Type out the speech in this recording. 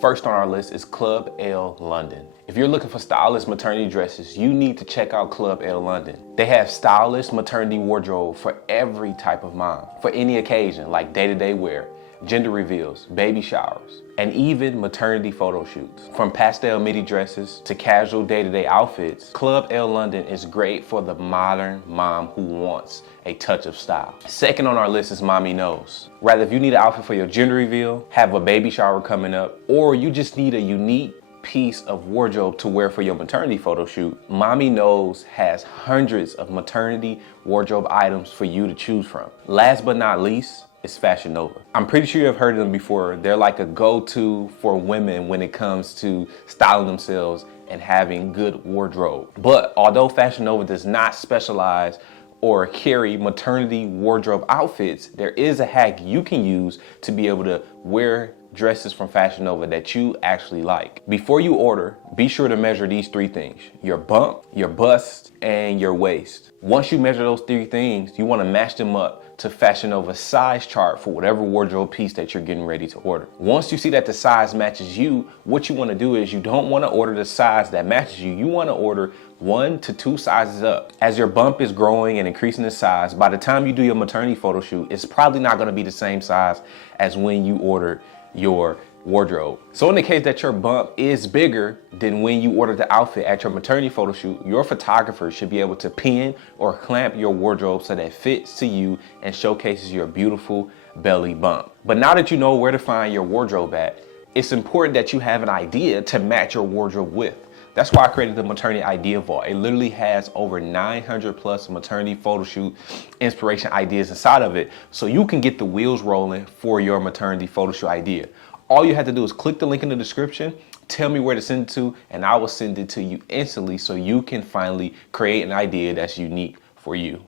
First on our list is Club L London. If you're looking for stylish maternity dresses, you need to check out Club L London. They have stylish maternity wardrobe for every type of mom, for any occasion like day-to-day wear, gender reveals, baby showers, and even maternity photo shoots. From pastel midi dresses to casual day-to-day outfits, Club L London is great for the modern mom who wants a touch of style. Second on our list is Mommy Knows. Rather, if you need an outfit for your gender reveal, have a baby shower coming up, or you just need a unique piece of wardrobe to wear for your maternity photo shoot, Mommy Knows has hundreds of maternity wardrobe items for you to choose from. Last but not least, is Fashion Nova. I'm pretty sure you've heard of them before. They're like a go-to for women when it comes to styling themselves and having good wardrobe. But although Fashion Nova does not specialize or carry maternity wardrobe outfits, there is a hack you can use to be able to wear dresses from Fashion Nova that you actually like. Before you order, be sure to measure these three things: your bump, your bust, and your waist. Once you measure those three things, you want to match them up to Fashion Nova's size chart for whatever wardrobe piece that you're getting ready to order. Once you see that the size matches you, what you want to do is you don't want to order the size that matches you. You want to order 1 to 2 sizes up. As your bump is growing and increasing in size, by the time you do your maternity photo shoot, it's probably not going to be the same size as when you ordered your wardrobe. So in the case that your bump is bigger than when you ordered the outfit at your maternity photo shoot, your photographer should be able to pin or clamp your wardrobe so that it fits to you and showcases your beautiful belly bump. But now that you know where to find your wardrobe at, it's important that you have an idea to match your wardrobe with. That's why I created the Maternity Idea Vault. It literally has over 900 plus maternity photo shoot inspiration ideas inside of it, so you can get the wheels rolling for your maternity photo shoot idea. All you have to do is click the link in the description, tell me where to send it to, and I will send it to you instantly so you can finally create an idea that's unique for you.